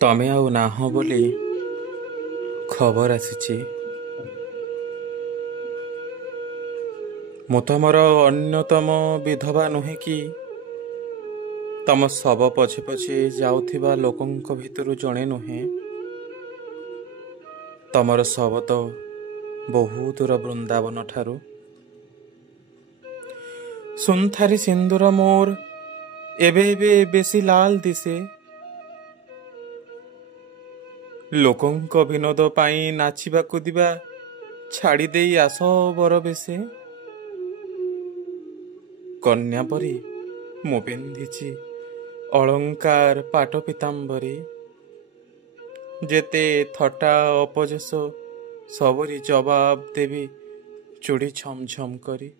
ତମେ ଆଉ ନାହଁ ବୋଲି ଖବର ଆସିଛି। ମୁଁ ତମର ଅନ୍ୟତମ ବିଧବା ନୁହେଁ କି ତମ ଶବ ପଛେ ପଛେ ଯାଉଥିବା ଲୋକଙ୍କ ଭିତରୁ ଜଣେ ନୁହେଁ। ତମର ଶବ ତ ବହୁ ଦୂର ବୃନ୍ଦାବନ ଠାରୁ। ସୁନ୍ଥାରୀ ସିନ୍ଦୁର ମୋର ଏବେ ଏବେ ବେଶୀ ଲାଲ ଦିଶେ। ଲୋକଙ୍କ ବିନୋଦ ପାଇଁ ନାଚିବାକୁ ଦିବା ଛାଡ଼ି ଦେଇ ଆସ ବର ବେଶେ। କନ୍ୟା ପରି ମୁଁ ପିନ୍ଧିଛି ଅଳଙ୍କାର ପାଟ ପିତାମ୍ବରୀ। ଯେତେ ଥଟ୍ଟା ଅପଯଶ ସବୁରି ଜବାବ ଦେବି ଚୁଡ଼ି ଛମ ଛମ କରି।